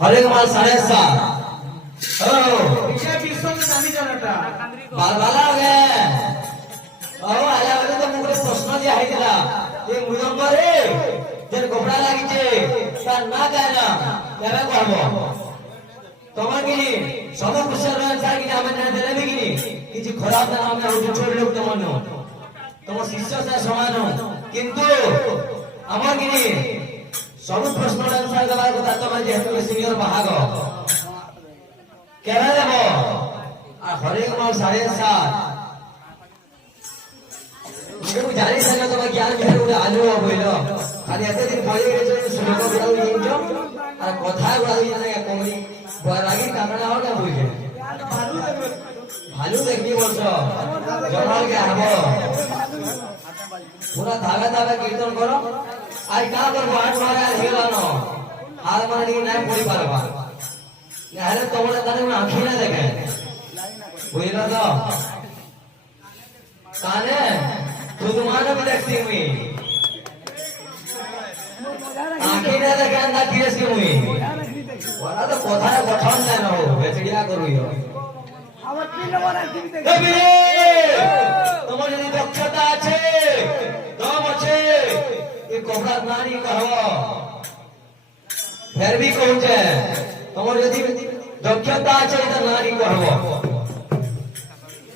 হরেক মাল 7.5 ও ये विश्व में जानी जानाटा বালা গে ও আয়া বলে তো মুখে প্রশ্ন যে আইলা যে মুদঙ্গরে যে কপড়া লাগিছে তার না গায়না কেবে করব তোমার কি সব কুশল আনসার কি আমি না দেবে কি কিছু খারাপ না আমরা ওই ছোট লোক তোমার তোমার শিষ্য সে সমান কিন্তু আমার কি সব প্রশ্ন আনসার দেবার কথা তোমার যেহেতু সিনিয়র বাহাগ কেবে দেব আর হরেক মাল 7.5 ମୁଁ ଜାଣି ସାରିଲ ତମ ଜ୍ଞାନ ଭିତରେ ଗୋଟେ ଆଲୁଅ ବୋଇଲ ଖାଲି ଏତେ ଦିନ ପଳେଇ ଗেছ ଶ୍ଲୋକ ଗୁଡାକୁ ଜାଣିଛ আর কথা গুড়াକୁ জানে কমরি লাগি কামড়া হওয়া বুঝে ভালু দেখি বলছ জনকে হব পুরা ধাবে ধাবে কীর্তন কর আর কা করবো 8 মারে আর হেলানো আর মানে কি নাই পড়ি পারবা নাহলে তোমার তাহলে আঁখি না দেখে বুঝল তো তাহলে तुझमाने में देखती हुई आँखें ना देखे अंदर किरेस की हुई वाला तो कोठा है कोठा में ना हो बेचड़िया करो यो तुम्हारे लिए दक्षता अच्छे दम अच्छे ये कोबरा नानी कहो फिर भी कौन है तुम्हारे लिए दक्षता अच्छे इधर नानी कहो